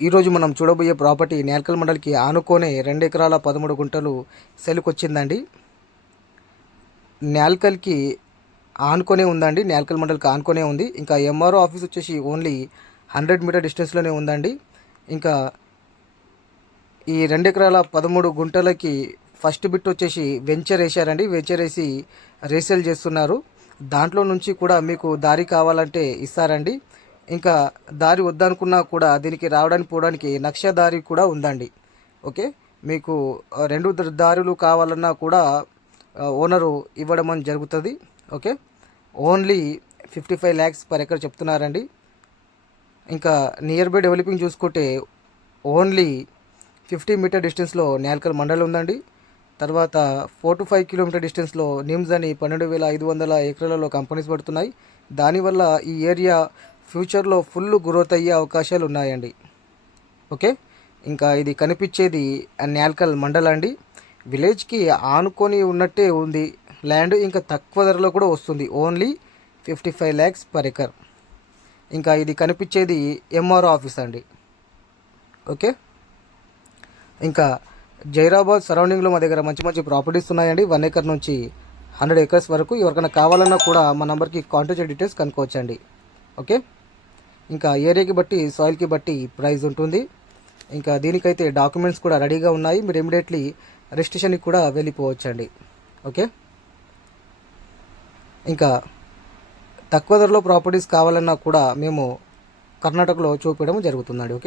ఈరోజు మనం చూడబోయే ప్రాపర్టీ నేల్కల్ మండలికి ఆనుకోనే రెండు ఎకరాల పదమూడు గుంటలు సెలుకొచ్చిందండి. నేల్కల్కి ఆనుకొనే ఉందండి. నేల్కల్ మండలికి ఆనుకొనే ఉంది. ఇంకా ఎంఆర్ఓ ఆఫీస్ వచ్చేసి ఓన్లీ హండ్రెడ్ మీటర్ డిస్టెన్స్లోనే ఉందండి. ఇంకా ఈ రెండు ఎకరాల పదమూడు గుంటలకి ఫస్ట్ బిట్ వచ్చేసి వెంచర్ వేశారండి. వెంచర్ వేసి రీసేల్ చేస్తున్నారు. దాంట్లో నుంచి కూడా మీకు దారి కావాలంటే ఇస్తారండి. ఇంకా దారి వద్దనుకున్నా కూడా దీనికి రావడానికి పోవడానికి నక్ష దారి కూడా ఉందండి. ఓకే? మీకు రెండు ద- దారులు కావాలన్నా కూడా ఓనరు ఇవ్వడం అని జరుగుతుంది. Okay? Only fifty five lakhs per acre చెప్తున్నారండి. ఇంకా నియర్ బై డెవలపింగ్ చూసుకుంటే ఓన్లీ ఫిఫ్టీ మీటర్ డిస్టెన్స్లో నేల్కల్ మండల్ ఉందండి. తర్వాత ఫోర్ టు ఫైవ్ కిలోమీటర్ డిస్టెన్స్లో నిమ్స్ అని పన్నెండు వేల ఐదు వందల ఎకరాలలో కంపెనీస్ పడుతున్నాయి. దానివల్ల ఈ ఏరియా ఫ్యూచర్లో ఫుల్ గ్రోత్ అయ్యే అవకాశాలు ఉన్నాయండి. ఓకే? ఇంకా ఇది కనిపించేది నేల్కల్ మండల్ అండి. విలేజ్కి ఆనుకొని ఉన్నట్టే ఉంది. ల్యాండ్ ఇంకా తక్కువ ధరలో కూడా వస్తుంది. Only fifty five lakhs per acre. ఇంకా ఇది కనిపించేది ఎంఆర్ఓ ఆఫీస్ అండి. ఓకే? ఇంకా జైరాబాద్ సరౌండింగ్లో మా దగ్గర మంచి మంచి ప్రాపర్టీస్ ఉన్నాయండి. వన్ ఎకర్ నుంచి హండ్రెడ్ ఎకర్స్ వరకు. ఎవరికైనా కావాలన్నా కూడా మా నెంబర్కి కాంటాక్ట్ డీటెయిల్స్ కనుక్కోవచ్చండి. ఓకే? ఇంకా ఏరియాకి బట్టి సాయిల్కి బట్టి ప్రైస్ ఉంటుంది. ఇంకా దీనికైతే డాక్యుమెంట్స్ కూడా రెడీగా ఉన్నాయి. మీరు ఇమీడియట్లీ రిజిస్ట్రేషన్కి కూడా వెళ్ళిపోవచ్చండి. ఓకే? ఇంకా తక్కువ ధరలో ప్రాపర్టీస్ కావాలన్నా కూడా మేము కర్ణాటకలో చూపించడం జరుగుతుందండి. ఓకే?